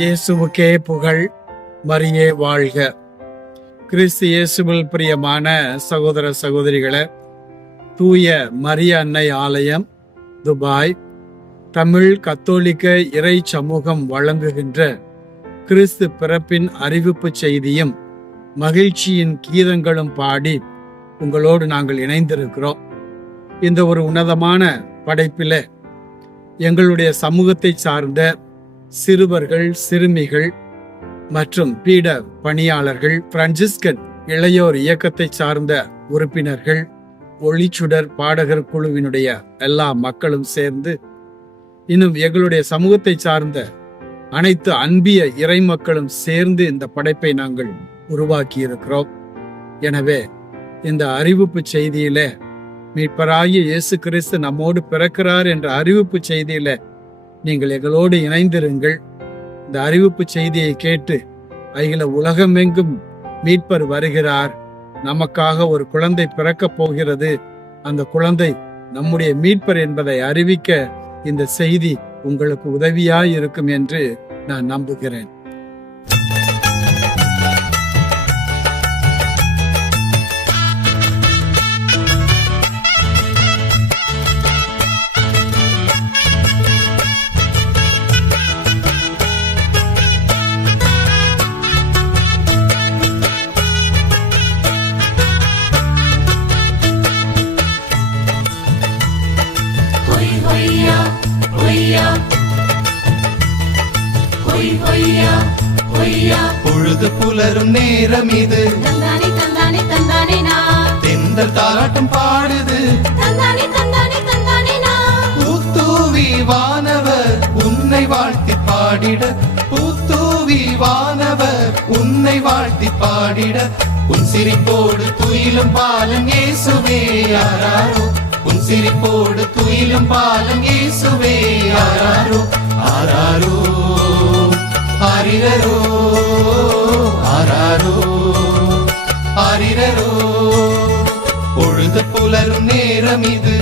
இயேசுவுக்கே புகழ், மரியே வாழ்க. கிறிஸ்து இயேசுவில் பிரியமான சகோதர சகோதரிகளே, தூய மரிய அன்னை ஆலயம், துபாய், தமிழ் கத்தோலிக்க இறை சமூகம் வழங்குகின்ற கிறிஸ்து பிறப்பின் அறிவிப்பு செய்தியும் மகிழ்ச்சியின் கீதங்களும் பாடி உங்களோடு நாங்கள் இணைந்திருக்கிறோம். இந்த ஒரு உன்னதமான படைப்பில எங்களுடைய சமூகத்தை சார்ந்த சிறுவர்கள், சிறுமிகள் மற்றும் பீட பணியாளர்கள், பிரான்சிஸ்கன் இளையோர் இயக்கத்தை சார்ந்த உறுப்பினர்கள், ஒளிச்சுடர் பாடகர் குழுவினுடைய எல்லா மக்களும் சேர்ந்து, இன்னும் எங்களுடைய சமூகத்தை சார்ந்த அனைத்து அன்பிய இறை மக்களும் சேர்ந்து இந்த படைப்பை நாங்கள் உருவாக்கி இருக்கிறோம். எனவே இந்த அறிவிப்பு செய்தியில மீட்பராகிய இயேசு கிறிஸ்து நம்மோடு பிறக்கிறார் என்ற அறிவிப்பு செய்தியில நீங்கள் எங்களோடு இணைந்திருங்கள். இந்த அறிவிப்பு செய்தியை கேட்டு அகில உலகமெங்கும் மீட்பர் வருகிறார், நமக்காக ஒரு குழந்தை பிறக்கப் போகிறது, அந்த குழந்தை நம்முடைய மீட்பர் என்பதை அறிவிக்க இந்த செய்தி உங்களுக்கு உதவியாய் இருக்கும் என்று நான் நம்புகிறேன். பொழுது புலரும் நேரம் இது, தென்றல் தாலாட்டம் பாடுது, பூத்தூவி வானவர் உன்னை வாழ்த்தி பாடிட, பூத்தூவி வானவர் உன்னை வாழ்த்தி பாடிட, உன் சிரிப்போடு துயிலும் பாலன் இயேசுவே ஆராரோ, உன் சிரிப்போடு துயிலும் பாலன் இயேசுவே ஆராரோ, ஆராரோ ஆரிரரோ, ஆராரோ ஆரிரரோ. பொழுது புலரும் நேரம் இது,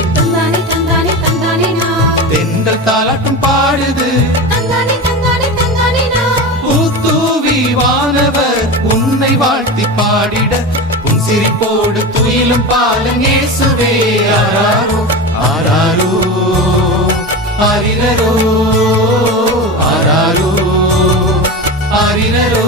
தென்றல் தாலாட்டும் பாடுது, பூத்தூவி வானவர் உன்னை வாழ்த்தி பாடிட, உன் சிரிப்போடு துயிலும் பாலன் இயேசுவே ஆராரோ, ஆராரோ ஆரிரரோ, ஆராரோ ஆரிரரோ.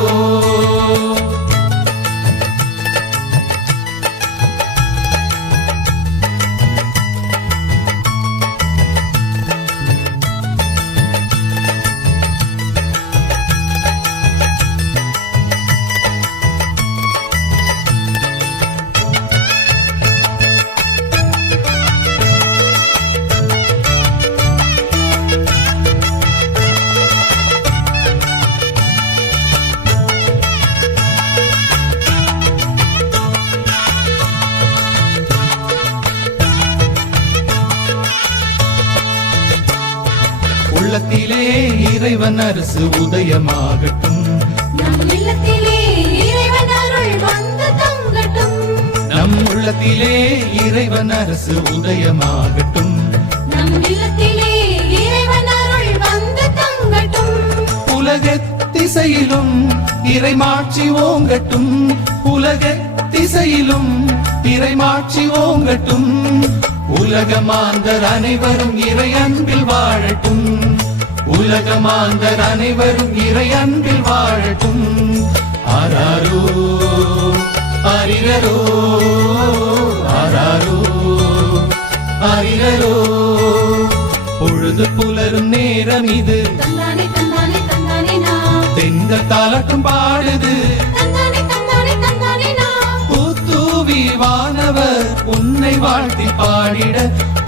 உள்ளத்திலே இறைவன் அரசு உதயமாகட்டும், நம் இல்லத்திலே இறைவன் அருள் வந்து தங்கட்டும், நம் உள்ளத்திலே இறைவன் அரசு உதயமாகட்டும், நம் இல்லத்திலே இறைவன் அருள் வந்து தங்கட்டும், உலகத்திசையிலும் இறைமாட்சி ஓங்கட்டும், உலகத்திசையிலும் இறைமாட்சி ஓங்கட்டும், உலகமாந்தர் அனைவரும் இறை அன்பில் வாழட்டும், உலகமாந்தர் அனைவரும் இறை அன்பில் வாழட்டும், ஆராரோ ஆரிரரோ, ஆராரோ ஆரிரரோ. பொழுது புலரும் நேரம் இது, தென்றல் தாலாட்டும் பாடுது, பூத்தூவி வானவர் உன்னை வாழ்த்தி பாடிட,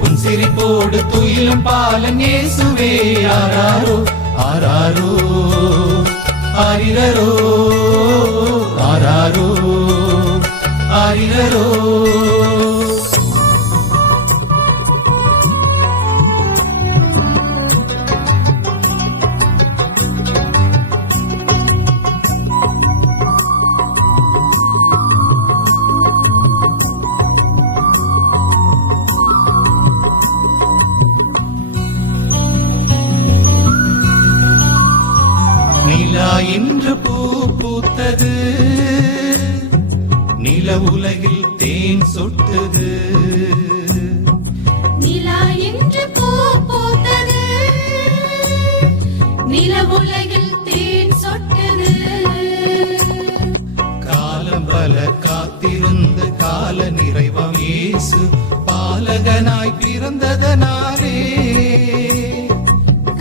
உன் சிரிப்போடு துயிலும் பாலன் இயேசுவே ஆராரோ, ஆராரோ ஆரிரரோ, ஆராரோ ஆரிரரோ. உலகில் தேன் சொட்டுது. நிலா என்று பூ பூத்தது, நிலவுலகில் தேன் சொட்டது. காலம் பல காத்திருந்து கால நிறைவாம் இயேசு பாலகனாய் பிறந்ததனாலே.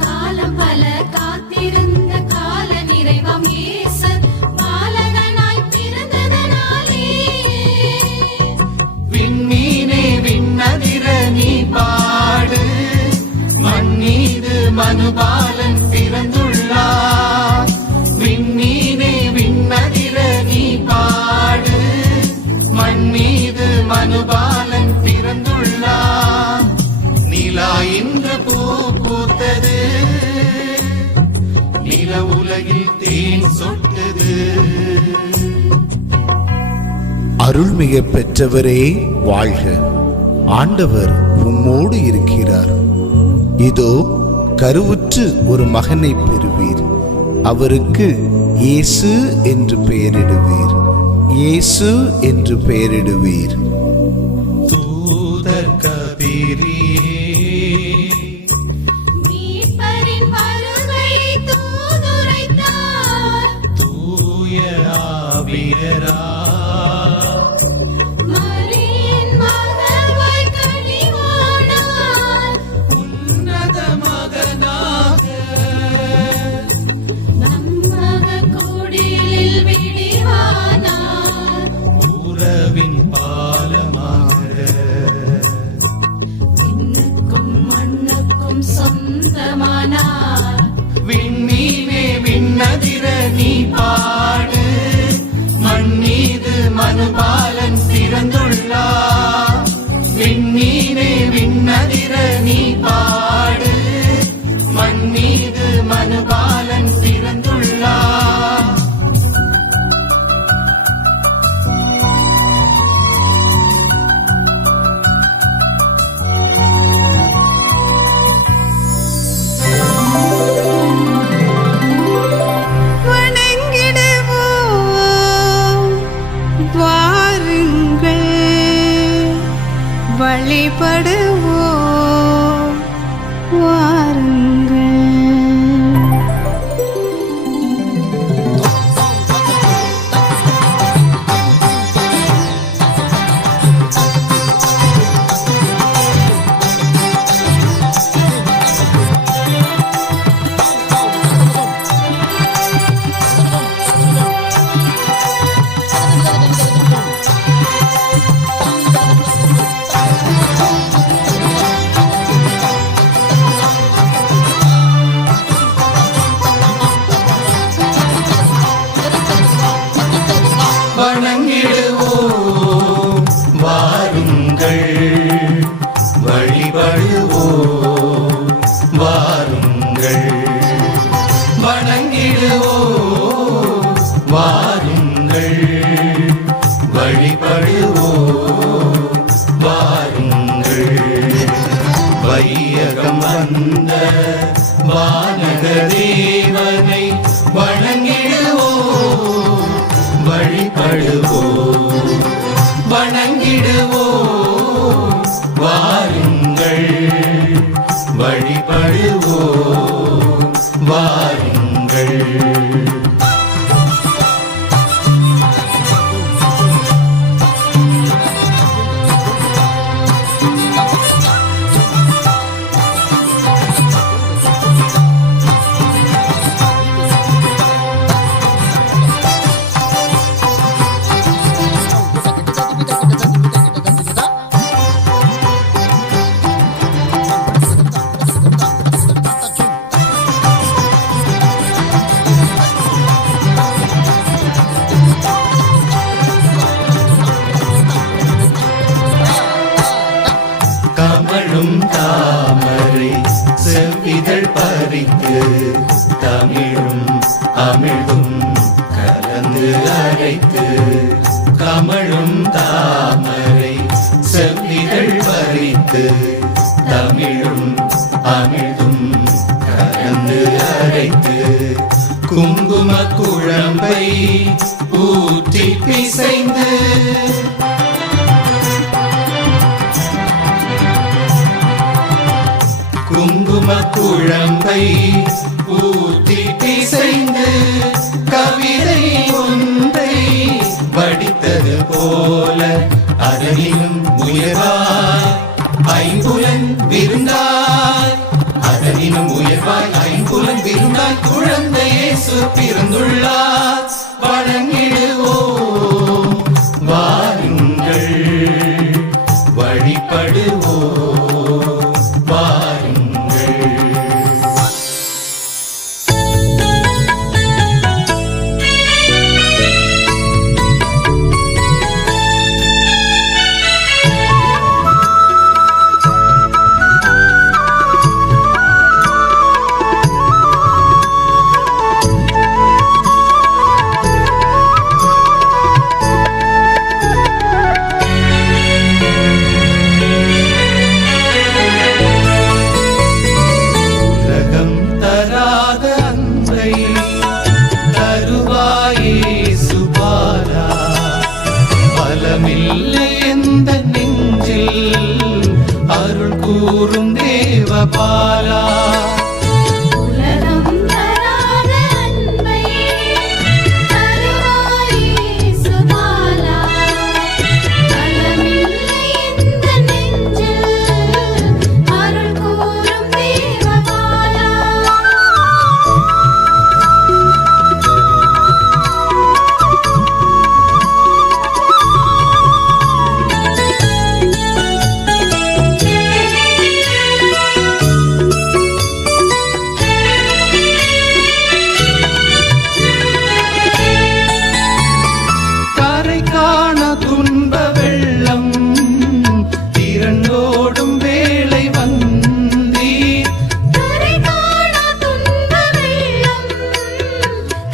காலம் பல காத்திருந்த கால நிறைவாம் இயேசு பாலகனாய் பிறந்ததனாலே. விண்மீனே விண்ணதிர நீ பாடு, மண்ணீது மனுபாலன் பிறந்துள்ளார். விண்மீனே விண்ணதிர நீ பாடு, மண்ணீது மனுபாலன் பிறந்துள்ளார். நிலா இன்று பூ பூத்தது, நில உலகில் தேன் சொட்டது. அருள்மிக பெற்றவரே வாழ்க, ஆண்டவர் உம்மோடு இருக்கிறார். இதோ கருவுற்று ஒரு மகனை பெறுவீர், அவருக்கு இயேசு என்று பெயரிடுவீர். இயேசு என்று பெயரிடுவீர். தூதர் கபீரியே, மீட்பரின் வருகையை தூதுரைத்தார். தூய ஆவியரா, மரியின் மகவாய் கனிவானார். உன்னத மகனாக நம்மக குடிலில் விடிவானார். உறவின் பாலமாக விண்ணுக்கும் மண்ணுக்கும் சொந்தமானார். விண்மீனே விண்ணதிர நீ பாடு, மண்ணீது மனுபாலன் பிறந்துள்ளார். விண்மீனே விண்ணதிர நீ பாடு, மண்ணீது மனுபாலன் பிறந்துள்ளார். வணங்கிடுவோம் வாருங்கள், வழிபடுவோம் வாருங்கள். வணங்கிடுவோம் வாருங்கள், வழிபடுவோம் வாருங்கள். வணங்கிடுவோம் வாருங்கள், வழிபடுவோம் வாருங்கள். வையகம் வந்த வானக தேவனை வணங்கிடுவோம், வழிபடுவோம், வணங்கிடுவோம் வாருங்கள், வழிபடுவோம் வாருங்கள். கமழும் தாமரை செவ்விதழ் பறித்து, தமிழும் அமிழ்தும் கலந்து அரைத்து. கமழும் தாமரை செவ்விதழ் பறித்து, தமிழும் அமிழ்தும் கலந்து அரைத்து. குங்கும குழம்பை ஊற்றி பிசைந்து குங்கும குழம்பை ஊற்றி பிசைந்து கவிதை ஒன்றை வடித்தது போல அதனினும் உயர்வாய் ஐம்புலன் விருந்தாய், அதனினும் உயர்வாய் ஐம்புலன் விருந்தாய், குழந்தை இயேசு பிறந்துள்ளார் வணங்கிடுவோம் வாருங்கள், வழிபடுவோம் வாருங்கள். உலகம் தராத அன்பை தருவாயே சுபாலா, பலமில்லை எந்த நெஞ்சில் அருள் கூறும் தேவபாலா. உலகம் தராத அன்பை தருவாயே சுபாலா, பலமில்லை எந்த நெஞ்சில் அருள் கூறும் தேவபாலா. கரை காண துன்ப வெள்ளம் திரண்டோடும் வேளை வந்தீர், கரை காணா துன்ப வெள்ளம்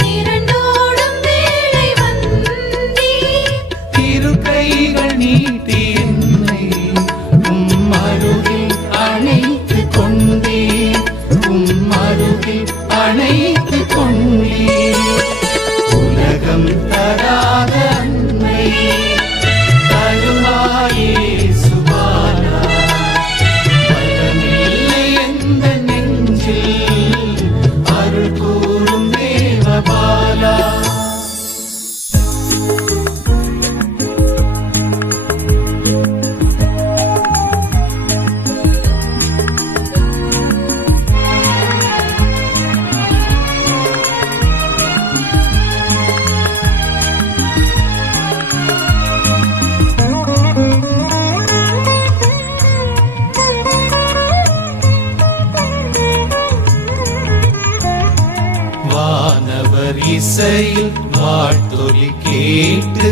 திரண்டோடும் வேளை வந்தீர். திரு கைகள் நீட்டி என்னை உம் அருகில் அணைத்து கொண்டீர், உம் அருகில் அணைத்து கொண்டீர். உலகம் தராத அன்னை தருவாயே சுபாலா, பலமில்லை எந்த நெஞ்சில் அருள் கூறும் தேவபாலா. வானவர் இசையில் வாழ்த்தொலி கேட்டு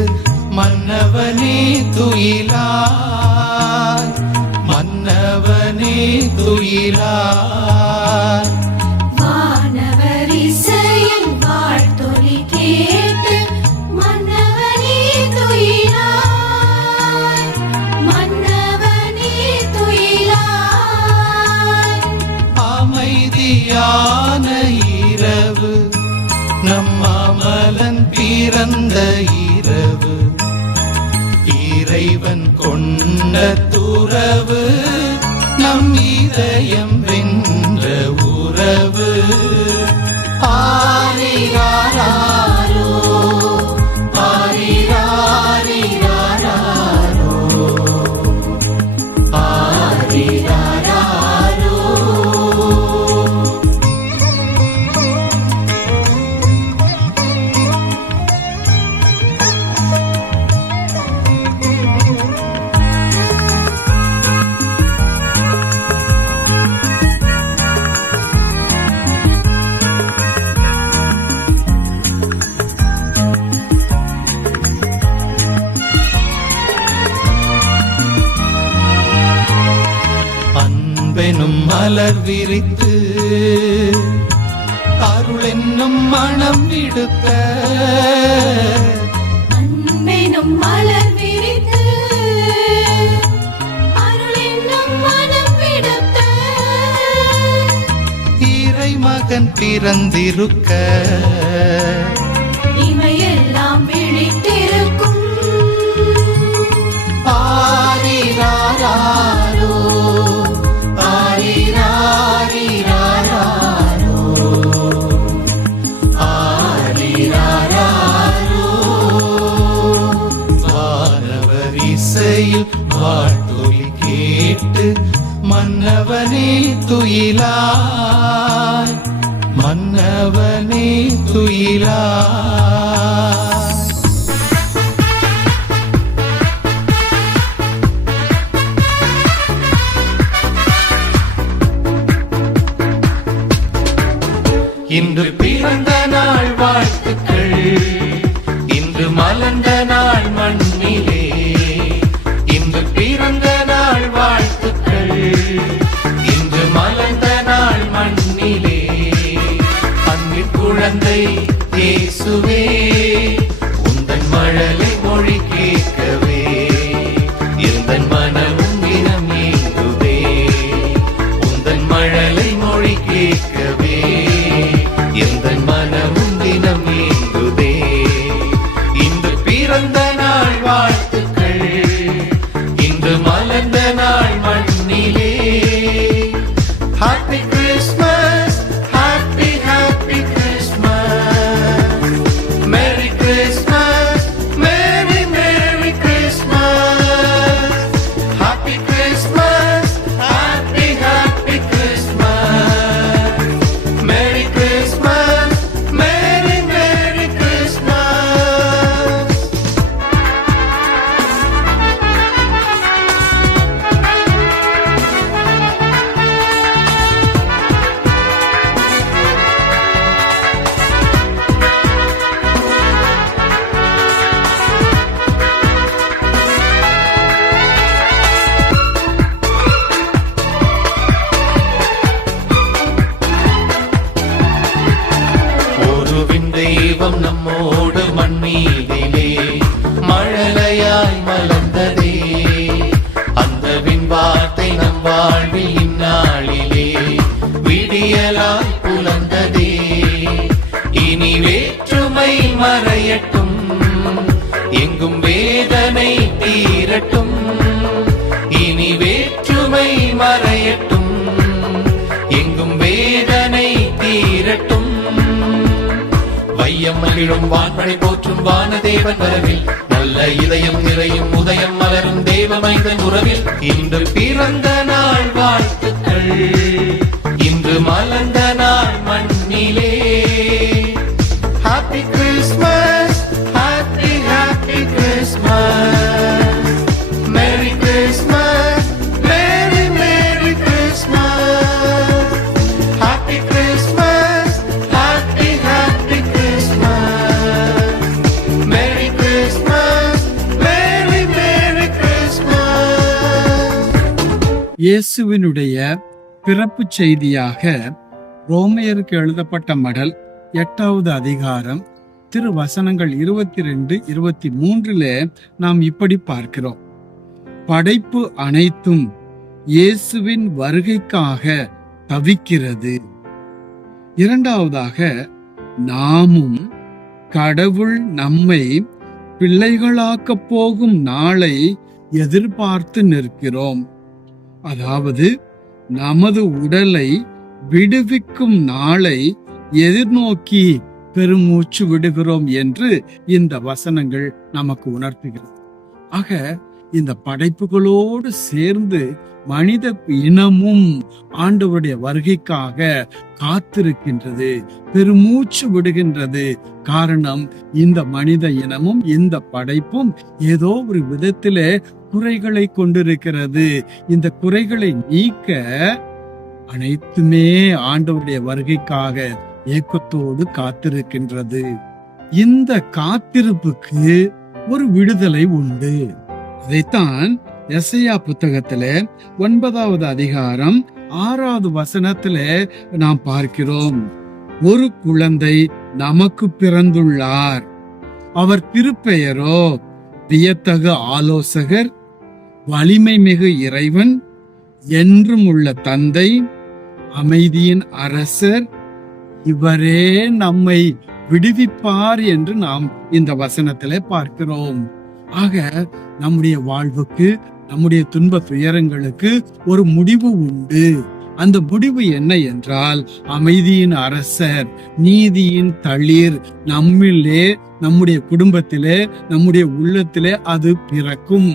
மன்னவனே துயிலாய், மன்னவனே துயிலாய். வானவர் இசையில் வாழ்த்தொலி கேட்டு மன்னவனே துயிலாய், மன்னவனே துயிலாய். அமைதியான இரவு நம் அமலன் பிறந்த இரவு, இறைவன் கொண்ட துறவு நம் இதயம் வென்ற உறவு. ஆரிராரோ ஆரிராரிராரோ ஆரிராரோ. அன்பெனும் மலர் விரித்து அருள் என்னும் மனம் விடுத்த, அன்பெனும் மலர் விரித்து அருள் என்னும் மனம் விடுத்த, இறைமகன் பிறந்திருக்க இவையெல்லாம் விழித்திருக்கும். ஆரிராரோ ஆரிராரிராரோ குழந்தையில் வாழ்த்தொலி கேட்டு மன்னவனே துயிலாய், மன்னவனே துயிலாய். இன்று பிறந்த நாள் வாழ்த்துக்கள், இன்று மலர்ந்த நாள் மண்ணிலே. இன்று பிறந்த நாள் வாழ்த்துக்கள், இன்று மலர்ந்த நாள் மண்ணிலே. அன்பின் குழந்தை இயேசுவே, உந்தன் மழலை மொழி கேட்கவே எந்தன் மனமும் தினம் ஏங்குதே. உந்தன் மழலை மொழி கேட்கவே எந்தன் மனமும் தினம் ஏங்குதே. இன்று பிறந்த நாள் வாழ்த்துக்கள், இன்று மலர்ந்த நாள் மண்ணிலே. Happy Christmas, happy happy Christmas, merry Christmas, merry merry Christmas. Happy Christmas, happy happy Christmas, merry Christmas, merry merry Christmas. ஒருவின் தெய்வம் நம்மோடு மண்ணீதிலே மழலையாய் மலர்ந்ததே. அந்த வின் வார்த்தை நம் வாழ்வில் இந்நாளிலே விடியலாய் புலர்ந்ததே. இனி வேற்றுமை மறையட்டும், எங்கும் வேதனை தீரட்டும். இனி வேற்றுமை மறையட்டும், எங்கும் வேதனை தீரட்டும். வையம் மகிழும் வான்படை போற்றும் வானதேவன் வரவில், நல்ல இதயம் நிறையும் உதயம் மலரும் தேவ மைந்தன் உறவில். இன்று பிறந்த நாள் வாழ்த்துக்கள், இன்று மலர்ந்த நாள் மண்ணிலே. Happy Christmas, happy happy Christmas, merry Christmas, merry merry Christmas. Happy Christmas, happy happy Christmas, merry Christmas, merry merry Christmas. இயேசுவினுடைய பிறப்பு செய்தியாக ரோமையருக்கு எழுதப்பட்ட மடல் 8வது அதிகாரம் திருவசனங்கள் 22, 23 நாம் இப்படி பார்க்கிறோம். படைப்பு அனைத்தும் இயேசுவின் வருகைக்காக தவிக்கிறது. இரண்டாவதாக, நாமும் கடவுள் நம்மை பிள்ளைகளாக்கப் போகும் நாளை எதிர்பார்த்து நிற்கிறோம். அதாவது நமது உடலை விடுவிக்கும் நாளை எதிர்நோக்கி பெருமூச்சு விடுகிறோம் என்று இந்த வசனங்கள் நமக்கு உணர்த்துகிறது. ஆக இந்த படைப்புகளோடு சேர்ந்து மனித இனமும் ஆண்டவருடைய வருகைக்காக காத்திருக்கின்றது, பெருமூச்சு விடுகின்றது. காரணம், இந்த மனித இனமும் இந்த படைப்பும் ஏதோ ஒரு விதத்திலே குறைகளை கொண்டிருக்கிறது. இந்த குறைகளை நீக்க அனைத்துமே ஆண்டவருடைய வருகைக்காக ஏக்கத்தோடு காத்திருக்கின்றது. இந்த காத்திருப்புக்கு ஒரு விடுதலை உண்டு. அதைத்தான் எசையா புத்தகத்திலே 9வது அதிகாரம் 6வது வசனத்திலே நாம் பார்க்கிறோம். ஒரு குழந்தை நமக்கு பிறந்துள்ளார், அவர் திருப்பெயரோ வியத்தகு ஆலோசகர், வலிமை மிகு இறைவன், என்றும் உள்ள தந்தை, அமைதியின் அரசர், இவரே நம்மை விடுவிப்பார் என்று நாம் இந்த வசனத்திலே பார்க்கிறோம். ஆக நம்முடைய வாழ்வுக்கு, நம்முடைய துன்ப துயரங்களுக்கு ஒரு முடிவு உண்டு. அந்த முடிவு என்ன என்றால், அமைதியின் அரசர், நீதியின் தளிர் நம்மிலே, நம்முடைய குடும்பத்திலே, நம்முடைய உள்ளத்திலே அது பிறக்கும்.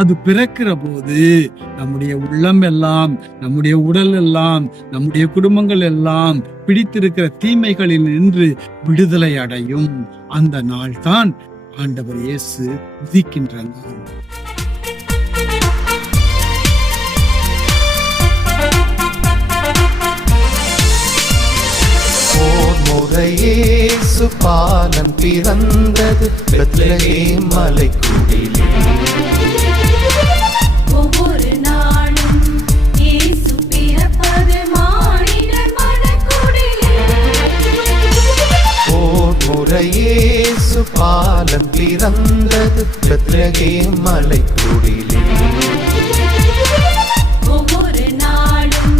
அது பிறக்கிற போது நம்முடைய உள்ளம் எல்லாம், நம்முடைய உடல் எல்லாம், நம்முடைய குடும்பங்கள் எல்லாம் பிடித்திருக்கிற தீமைகளில் நின்று விடுதலை அடையும். அந்த நாள் தான் ஆண்டவர் இயேசு உதிக்கின்ற நாள். இயேசு பாலன் பிறந்தது பெத்லகேம் மலைக்குடிலே. ஒவ்வொரு நாளும் இயேசு பிறப்பது மானிடர் மனக்குடிலே. ஓர் இயேசு பாலன் பிறந்தது பெத்லகேம் மலைக்குடிலே. ஒவ்வொரு நாளும்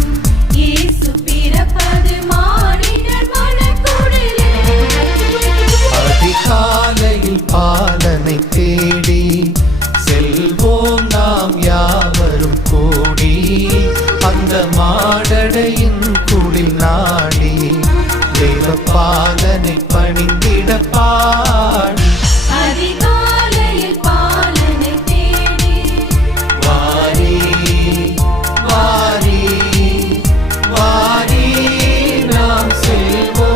இயேசு பிறப்பது மானிடர் மனக்குடிலே. அதிகாலையில் பாலனை தேடி செல்வோம் நாம் யாவரும் கூடி, அந்த மாடடையின் குடில் நாடி தேவ பாலனை பணிந்திட பாடி. அதிகாலையில் பாலனை தேடி வாரி வாரி வாரி நாம் செல்வோம்.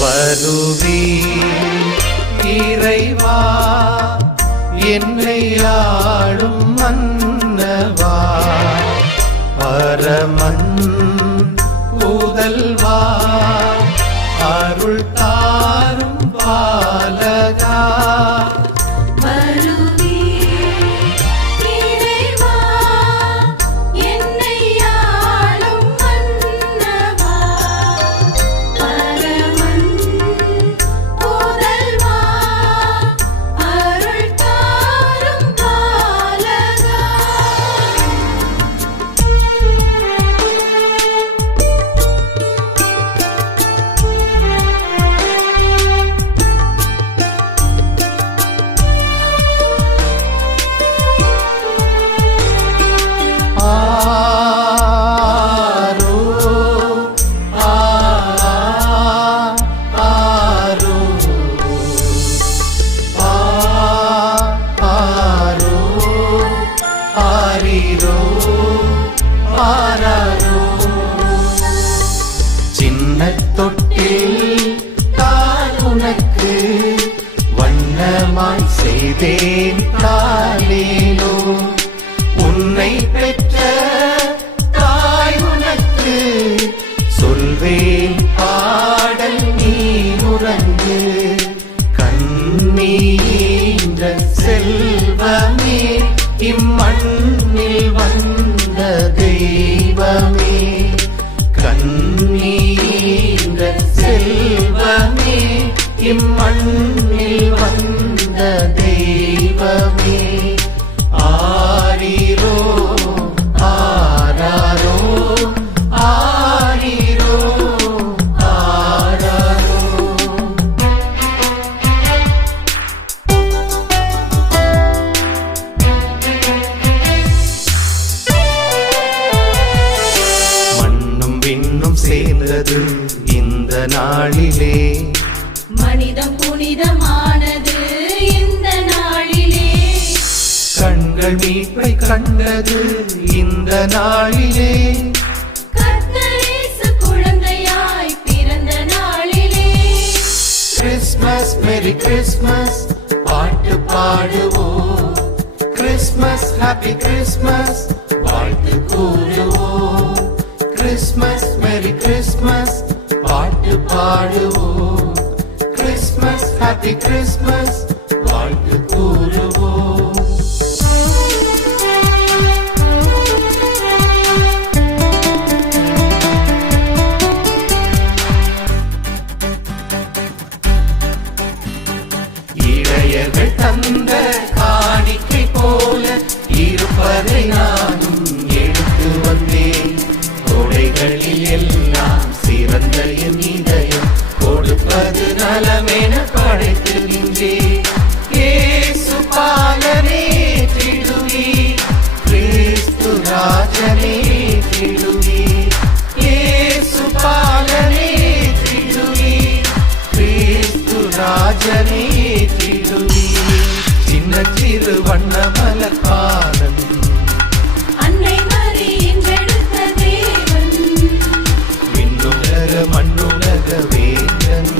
வருவே இறைவா, என்னை ஆளும் மன்னவா, பரமன் புதல்வா, அருள் தாரும் பாலகா. வருவே இறைவா, என்னை ஆளும் மன்னவா, பரமன் புதல்வா, அருள் தாரும் பாலகா. ஆரோ ஆரோ ஆரோ ஆரிரோ ஆராரோ. சின்ன தொட்டில் தான் உனக்கு வண்ணமாய் செய்தேன் தாலேலோ. உன்னை பெற்ற தாய் உனக்கு சொல்வேன் பாடல் நீ உறங்கு. கண்ணீந்த செல்வமே, இம்மண்ணில் வந்த தெய்வமே. கண்ணீந்த செல்வமே, இம்மண்ணில் வந்த தெய்வமே. ஆரிரோ ஆராரோ ஆரிரோ ஆராரோ. மண்ணும் விண்ணும் சேர்ந்தது இந்த நாளிலே, மனிதம் புனிதமானது இந்த நாளிலே. கண்கள் மீட்பை கண்டது இந்த நாளிலே. கர்த்தர் இயேசு குழந்தையாய் பிறந்த நாளிலே. கிறிஸ்மஸ் மேரி கிறிஸ்மஸ் பாட்டு பாடுவோம். கிறிஸ்மஸ் ஹாப்பி கிறிஸ்மஸ் வாழ்த்து கூறுவோம். கிறிஸ்மஸ் மேரி கிறிஸ்மஸ் பாட்டு பாடுவோம். கிறிஸ்மஸ் ஹாப்பி கிறிஸ்மஸ் வாழ்த்து கூறுவோம். இளையர்கள் தந்த காணிக்கை போல இருப்பதை நானும் எடுத்து வந்தேன். கொடைகளில் எல்லாம் சிறந்த என் இதயம் கொடுப்பது நலமென படைத்திருந்தேன். சின்னஞ்சிறு வண்ண மலர்பாதம் அன்னை மரி என்றெடுத்த தேவன் விண்ணுலக மண்ணுலக வேந்தன்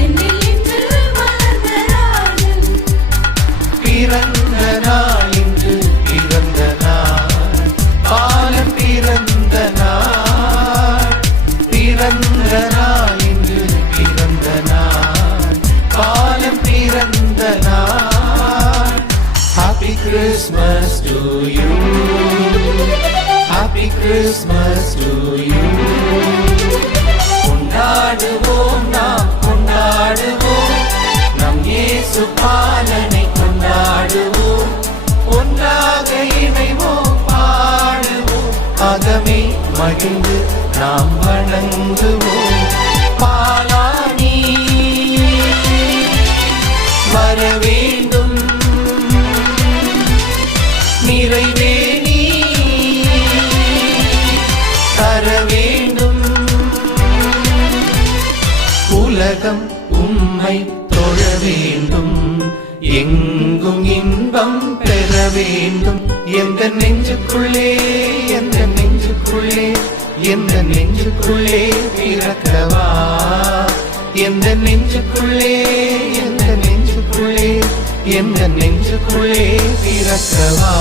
என்னில் இன்று மலர்ந்த ராஜன் பிறந்த நாள் இன்று பிறந்த நாள் பாலன் பிறந்த நாள் பிறந்த நாள் இன்று பிறந்த நாள் பாலன் பிறந்த நாள் Happy Christmas to you Happy Christmas to you கொண்டாடுவோம் நாம் கொண்டாடுவோம் நம் இயேசு பாலனை கொண்டாடுவோம் ஒன்றாக இணைவோம் பாடுவோம் அகமே மகிழ்ந்து நாம் வணங்குவோம் பாலானி வர வேண்டும் நிறைவே நீ தர வேண்டும் உலகம் உம்மை தொழ வேண்டும் எங்கும் இன்பம் பெற வேண்டும் எந்த நெஞ்சுக்குள்ளே எந்த நெஞ்சுக்குள்ளே எந்த நெஞ்சுக்குள்ளே பிறக்கவா எந்த நெஞ்சுக்குள்ளே எந்த நெஞ்சுக்குள்ளே எந்த நெஞ்சுக்குள்ளே பிறக்கவா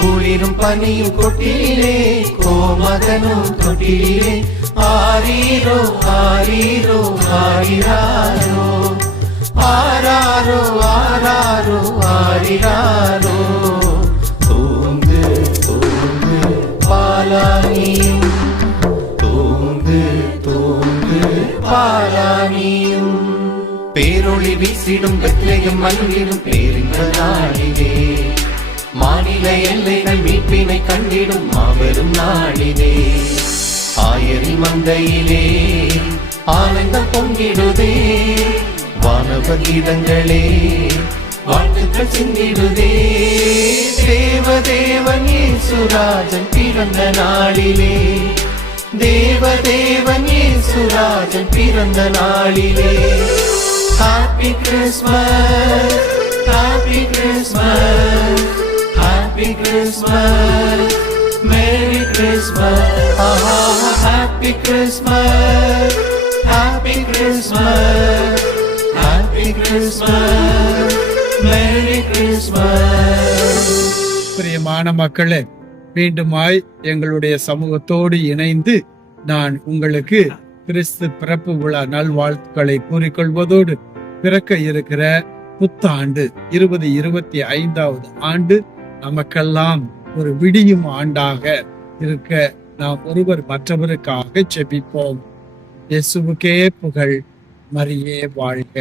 குளிரும் பனியும் கொட்டிலே கோமகனும் தொட்டிலே ஆரீரோ ஆரீரோ ஆரிராரோ ஆராரோ ஆராரோ ஆரிராரோ தூங்கு தூங்கு பாலானியும் தூங்கு தூங்கு பாலானியும் பேரொளி வீசிடும் பெத்லெகேம் மண்ணிலும் பேரின்ப நாளிலே மாநில எல்லைகள் மீட்பினை கண்டிடும் மாபெரும் நாளிலே ஆயரின் மந்தையிலே ஆனந்தம் பொங்கிடுதே வானவ கீதங்களே வாழ்த்துக்கள் சிந்திடுதே தேவதேவன் இயேசுராஜன் பிறந்த நாளிலே தேவதேவன் இயேசுராஜன் பிறந்த நாளிலே Happy Christmas Happy Christmas Happy Christmas Merry Christmas Happy Christmas Happy Christmas Happy Christmas Merry Christmas பிரியமான மக்களே, மீண்டுமாய் எங்களுடைய சமூகத்தோடு இணைந்து நான் உங்களுக்கு கிறிஸ்து பிறப்பு விழா நல்வாழ்த்துக்களை கூறிக்கொள்வதோடு பிறக்க இருக்கிற புத்தாண்டு 2025வது ஆண்டு நமக்கெல்லாம் ஒரு விடியும் ஆண்டாக இருக்க நாம் ஒருவர் மற்றவருக்காக ஜெபிப்போம். இயேசுவுக்கே புகழ், மரியே வாழ்க.